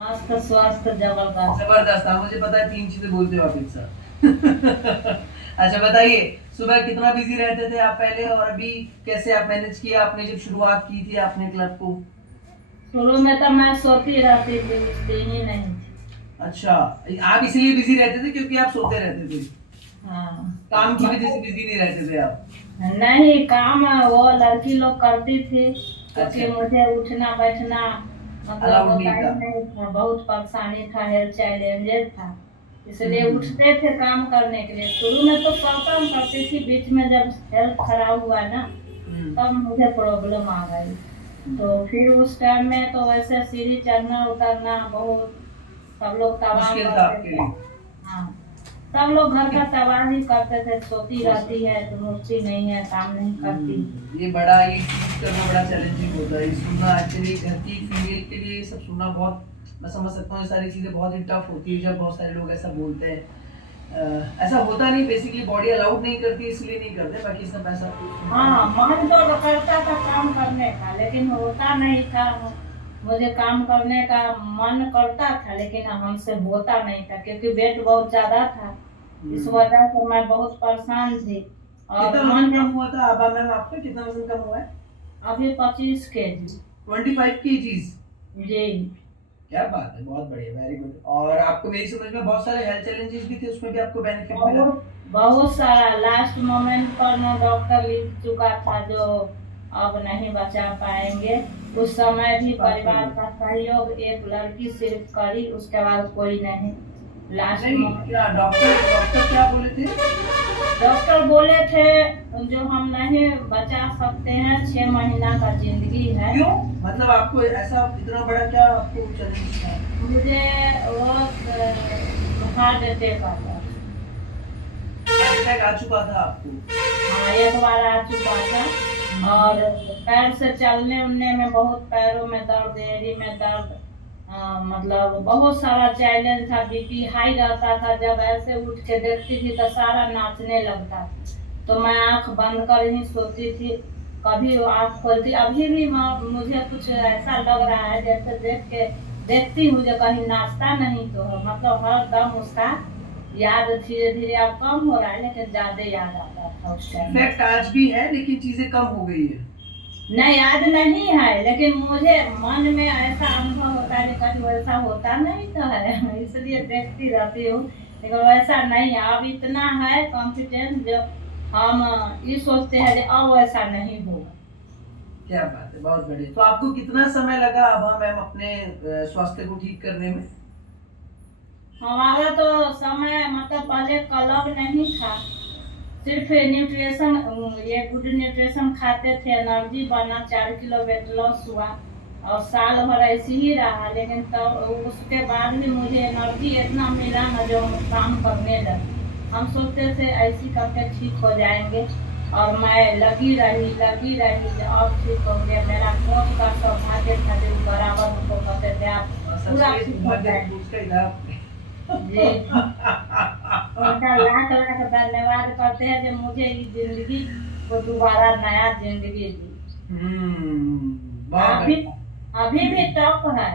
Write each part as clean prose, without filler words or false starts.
मस्त स्वास्थ्य जबरदस्त। जबरदस्त था, मुझे पता है 3 चीजें बोलते हो आप एक साथ। अच्छा बताइए, सुबह कितना बिजी रहते थे आप पहले और अभी कैसे आप मैनेज किया आपने जब शुरुआत की थी आपने क्लब को? शुरू में तो मैं सोती रहती थी, उठती ही नहीं थी। अच्छा, आप इसलिए बिजी रहते थे क्योंकि आप सोते रहते थे? हाँ, काम की वजह से मतलब बिजी नहीं रहते थे आप? नहीं, काम वो लड़की लोग करती थी, क्योंकि अच्छा, मुझे उठना बैठना मतलब अलाउड नहीं टाइम था। नहीं था, बहुत परेशानी था, हेल्थ चैलेंजेस था। इसलिए हम्म। उठते थे काम करने के लिए। शुरू में तो सब काम करती थी, बीच में जब हेल्थ खराब हुआ ना, हम्म। तब मुझे प्रॉब्लम आ गई। तो फिर उस टाइम में तो वैसे सीढ़ी चढ़ना उतरना बहुत, सब लोग तबाह मुश्किल था करते आपके थे। लिए? हाँ, सब लोग घर का तबाह ही करते थे, सोती हो रहती सकता है है। तो उठती नहीं है, काम नहीं करती। ये बड़ा ये चीज करना बड़ा चैलेंजिंग होता है, ये सुनना एक्चुअली घर की फीमेल के लिए ये सब सुनना बहुत, मैं समझ सकता हूँ ये सारी चीजें बहुत ही टफ होती है जब बहुत सारे लोग ऐसा बोलते हैं। ऐसा होता नहीं, बेसिकली बॉडी अलाउड नहीं करती इसलिए नहीं करते, बाकी सब ऐसा कुछ होता हाँ, नहीं। मन तो करता था काम करने का, लेकिन होता नहीं था। मुझे काम करने का मन करता था, लेकिन हमसे होता नहीं था, क्योंकि वेट बहुत ज्यादा था। इस हम्म। वजह से मैं बहुत परेशान थी। और कितना मन वजन कम हुआ था अब मैम आपका, कितना वजन कम हुआ है? अभी 25 kg। 25 kgs? जी। क्या बात है, बहुत बढ़िया, वेरी गुड। और आपको मेरी समझ में बहुत सारे हेल्थ चैलेंजेस भी थे, उसमें भी आपको बेनिफिट मिला? बहुत बहुत सारा लास्ट मोमेंट पर ना डॉक्टर लिख चुका था, जो अब नहीं बचा पाएंगे। उस समय भी ऐसी बात नहीं परिवार है। का सहयोग एक लड़की सिर्फ करी, उसके बाद कोई नहीं। लास्ट नहीं, मोमेंट क्या डॉक्टर डॉक्टर क्या बोले थे? डॉक्टर बोले थे, जो हम नहीं बचा सकते हैं, 6 महीना का जिंदगी है। क्यों? मतलब आपको ऐसा इतना बड़ा क्या आपको चैलेंज था? मुझे वो हार्ट अटैक आ गया था। हार्ट अटैक आ चुका था आपको? हाँ, एक बार आ चुका था। और हम्म। पैर से चलने उलने में बहुत, पैरों में दर्द, एड़ी में दर्द, मतलब बहुत सारा चैलेंज था। बीपी हाई रहता था, जब ऐसे उठ के देखती थी तो सारा नाचने लगता था। तो मैं आंख बंद कर ही सोती थी, कभी आंख खोलती। अभी भी मुझे कुछ ऐसा लग रहा है जैसे देख के देखती हूँ, जो कहीं नाचता नहीं तो है, मतलब हर दम उसका याद धीरे धीरे अब कम हो रहा है, लेकिन ज्यादा याद आता था उस टाइम में। इफेक्ट आज भी है लेकिन चीजें कम हो गई है। नहीं, याद नहीं है, लेकिन मुझे मन में ऐसा अनुभव होता है कि कभी वैसा होता नहीं तो है। इसलिए देखती रहती हूँ, लेकिन वैसा नहीं है। अब इतना है कॉन्फिडेंस, जो हम ये सोचते हैं कि अब वैसा नहीं होगा। क्या बात है, बहुत बढ़िया। तो आपको कितना समय लगा अब मैम अपने स्वास्थ्य को ठीक करने में? हमारा तो समय मतलब पहले क्लब नहीं था, सिर्फ न्यूट्रिशन, ये गुड न्यूट्रिशन खाते थे, एनर्जी बना, 4 किलो वेट लॉस हुआ। और साल भर ऐसे ही रहा, लेकिन तब उसके बाद भी मुझे एनर्जी इतना मिला ना, जो हम काम करने लगे। हम सोचते थे ऐसी करके ठीक हो जाएंगे, और मैं लगी रही, जो अब ठीक होंगे। मेरा कोच का सौभाग्य था, जो बराबर हमको कहते थे आप सच पूरा में ठीक हो सौभाग्य तो जाएंगे। कोच का ही था आपने। जी। उनका लाख लाख धन्यवाद करते हैं, जो मुझे इस जिंदगी को दोबारा नया जिंदगी दी। बहुत अभी बढ़िया। अभी भी टफ है।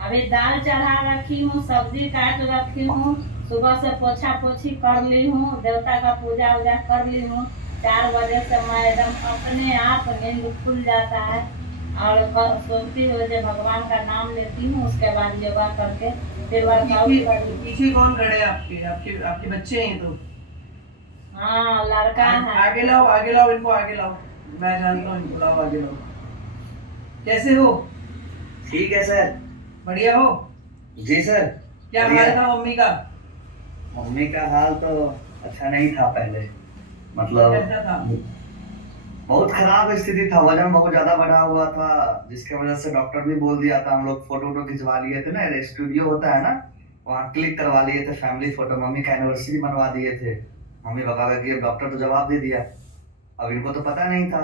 अभी दाल चढ़ा रखी हूँ, सब्जी काट रखी हूँ, सुबह से पोछा पोछी कर ली हूँ, देवता का पूजा वूजा कर ली हूँ। 4 बजे से मैं एकदम अपने आप नींद खुल जाता है। और सोचती हूँ जो भगवान का नाम लेती हूँ, उसके बाद योगा करके फिर तो वर्कआउट पीछे कर। पीछे कौन खड़े हैं आपके आपके आपके बच्चे हैं तो? हाँ, लड़का है। आगे लाओ, आगे लाओ, इनको आगे लाओ। मैं जानता हूँ इनको, लाओ आगे लाओ। कैसे हो? ठीक है सर। बढ़िया हो? जी सर। क्या बढ़िया। हाल था मम्मी का? मम्मी का हाल तो अच्छा नहीं था पहले। मतलब कैसा था? बहुत खराब स्थिति था, वजन बहुत ज्यादा बढ़ा हुआ था, जिसके वजह से डॉक्टर भी बोल दिया था। हम लोग फोटो वोटो खिंचवा लिए थे ना, स्टूडियो होता है ना, वहाँ क्लिक करवा लिए थे फैमिली फोटो, मम्मी का एनिवर्सरी बनवा दिए थे। मम्मी पापा का कि डॉक्टर तो जवाब दे दिया। अब इनको तो पता नहीं था,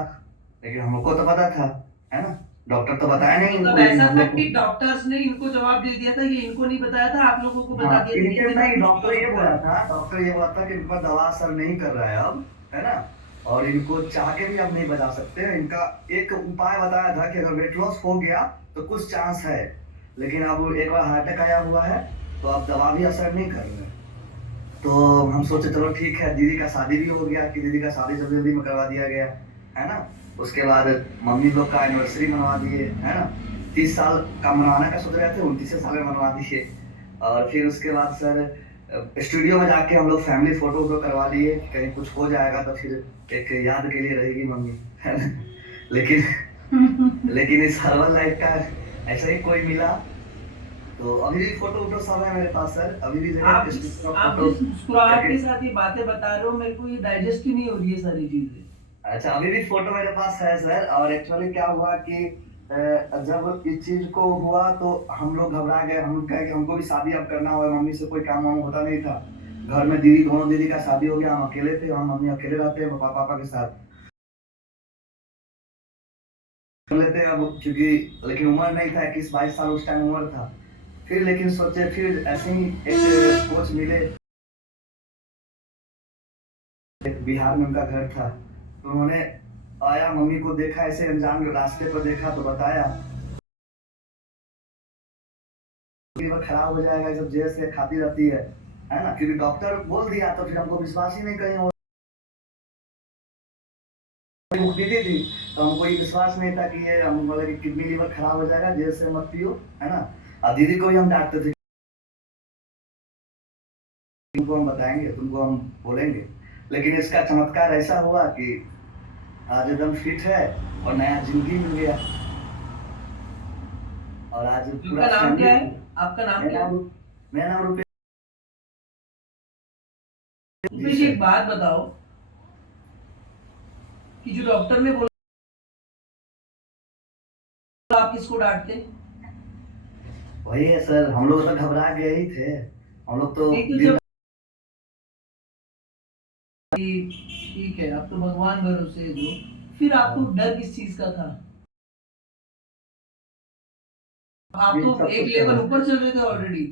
लेकिन हम लोग को तो पता था, है ना। डॉक्टर तो बताया अच्छा, नहीं मतलब इनको, लेकिन ऐसा हम था लोग को। कि डॉक्टर्स ने इनको जवाब दे दिया था, ये इनको नहीं बताया था, आप लोगों को बता हाँ, दिया था कि इनके इनके साथ नहीं, कुछ डॉक्टर हो ये सकता बोला है। था, डॉक्टर ये बोला था कि इनका दवा असर नहीं कर रहा है अब, है ना। और इनको चाह के भी अब नहीं बचा सकते। इनका एक उपाय बताया था कि अगर वेट लॉस हो गया तो कुछ चांस है, लेकिन अब एक बार हार्ट अटैक आया हुआ है, तो अब दवा भी असर नहीं कर रहे। तो हम सोचे चलो ठीक है, दीदी का शादी भी हो गया, कि दीदी का शादी जल्दी जल्दी में करवा दिया गया, है ना। उसके बाद मम्मी लोग का एनिवर्सरी मनवा दिए, है ना। 30 साल का मनवाने का सोच रहे थे, 29 साल में मनवा दिए। और फिर उसके बाद सर स्टूडियो में जाके हम लोग फैमिली फोटो वोटो करवा लिए, कि कहीं कुछ हो जाएगा तो फिर एक याद के लिए रहेगी मम्मी, है ना। लेकिन इस हर्बल लाइफ का ऐसा ही कोई मिला। तो अभी भी फोटो वोटो सब है मेरे पास सर, अभी भी आप जगह जिस स्टूडियो का आप फोटो। जिस मुस्कुराहट के साथ ये बातें बता रहे हो, मेरे को ये डाइजेस्ट ही नहीं हो रही है सारी चीजें। अच्छा, अभी भी फोटो मेरे पास है सर। और एक्चुअली क्या हुआ कि जब इस चीज को हुआ तो हम लोग घबरा गए। हम कहे कि हमको भी शादी अब करना होगा, मम्मी से कोई काम वाम होता नहीं था। घर में दीदी, दोनों दीदी का शादी हो गया, हम अकेले थे, हम मम्मी अकेले रहते हैं पापा पापा के साथ कर लेते अब, क्योंकि लेकिन उम्र नहीं था, 21-22 साल उस टाइम उम्र था। फिर लेकिन सोचे, फिर ऐसे ही एक कोच मिले, बिहार में उनका घर था, तो उन्होंने आया, मम्मी को देखा ऐसे अनजान रास्ते पर देखा तो बताया, लीवर खराब हो जाएगा, जब जेल से खाती रहती है ना। क्योंकि डॉक्टर बोल दिया तो फिर हमको विश्वास ही नहीं, कहीं और मुक्ति दी थी, तो हमको ये विश्वास नहीं था कि ये हम बोले कि किडनी लीवर खराब हो जाएगा, जेल से मत पियो, है ना। और दीदी को भी हम डांटते थे, तुमको हम बताएंगे, तुमको हम बोलेंगे। लेकिन इसका चमत्कार ऐसा हुआ कि आज एकदम फिट है और नया जिंदगी मिल गया। और आज पूरा आपका नाम क्या फैमिली। है? आपका नाम मेरा क्या है? नाम मेरा नाम रुपेश जी रुपेश, एक सर। बात बताओ कि जो डॉक्टर ने बोला, आप किसको डांटते? वही है सर, हम लोग तो घबरा गए ही थे, हम लोग तो नहीं तो दिन जब ठीक है, अब तो भगवान भरोसे है जो, फिर आपको रात डर किस चीज का था? आप दिन तो सब एक कुछ लेवल करवा। ऊपर चल रहे थे ऑलरेडी।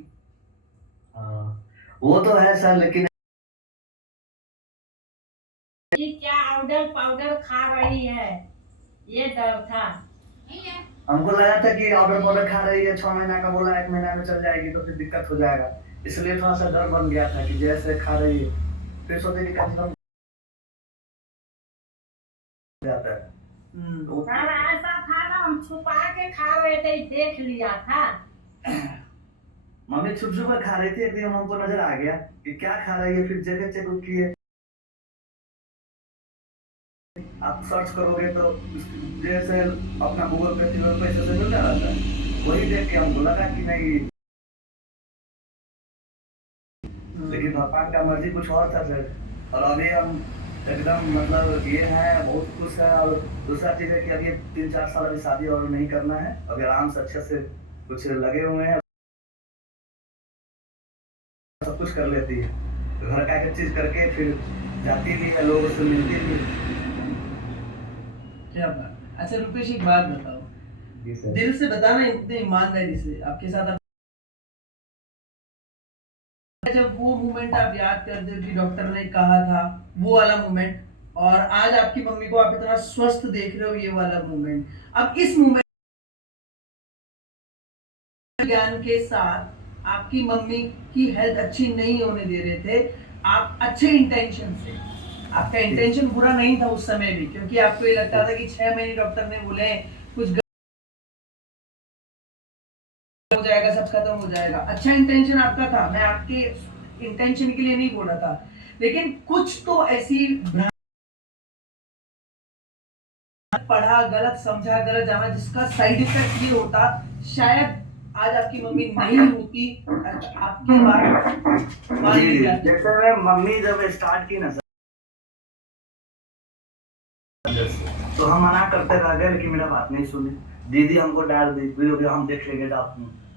हाँ, वो तो है सर, लेकिन ये क्या पाउडर पाउडर खा रही है, ये डर था। हमको लगा था कि ऑर्डर ऑर्डर खा रही है, 6 महीना का बोला, 1 महीना में चल जाएगी तो फिर दिक्कत हो जाएगा। इसलिए थोड़ा सा डर बन गया था कि जैसे खा रही है, फिर सोचे कि कम से कम हो जाता है। तो सर ऐसा था ना, हम छुपा के खा रहे थे, देख लिया था। मम्मी छुप छुप कर खा रही थी, एक दिन हमको नजर आ गया कि क्या खा रही है, फिर जगह चेक किए। आप सर्च करोगे तो जैसे अपना गूगल पे गूगल पे से मिल रहा था, वही देख के हमको लगा कि नहीं। लेकिन भगवान का मर्जी कुछ और था सर। और अभी हम एकदम मतलब ये है, बहुत खुश है। और दूसरा चीज है कि अभी 3-4 साल अभी शादी और नहीं करना है, अभी आराम से अच्छे से कुछ लगे हुए हैं, सब कुछ कर लेती है, तो घर का एक चीज करके फिर जाती भी है, लोगों से मिलती भी है। क्या बात। अच्छा रुपेश, एक बात बताओ, जी सर। दिल से बताना, इतने ईमानदारी से आपके साथ जब वो मोमेंट आप याद करते हो कि डॉक्टर ने कहा था, वो वाला मोमेंट, और आज आपकी मम्मी को आप इतना स्वस्थ देख रहे हो, ये वाला मोमेंट, अब इस मोमेंट ज्ञान के साथ आपकी मम्मी की हेल्थ अच्छी नहीं होने दे रहे थे, आप अच्छे इंटेंशन से, आपका इंटेंशन बुरा नहीं था उस समय भी, क्योंकि आपको ये लगता था कि 6 महीने डॉक्टर ने बोले कुछ हो जाएगा, सब खत्म हो जाएगा, अच्छा इंटेंशन आपका था, मैं आपके इंटेंशन के लिए नहीं बोला था, लेकिन कुछ तो ऐसी पढ़ा, गलत समझा, गलत जाना, जिसका साइड इफेक्ट ये होता, शायद आज आपकी मम्मी नहीं होती। आपकी बात मान ली जी, जाती। जैसे मैं मम्मी जब स्टार्ट की ना सर, तो हम मना करते रह गए, लेकिन मेरा बात नहीं सुनी। दीदी हमको डाल दी, फिर हम देख लेंगे, आप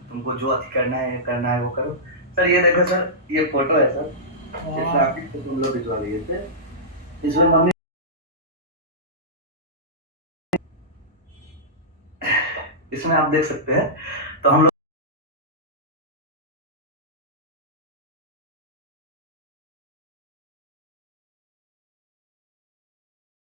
तुमको जो अति करना है वो करो। सर ये देखो सर, ये फोटो है सर, इसमें आप ही तुम लोग भिजवा लिए थे, इसमें मम्मी, इसमें आप देख सकते हैं। तो हम लोग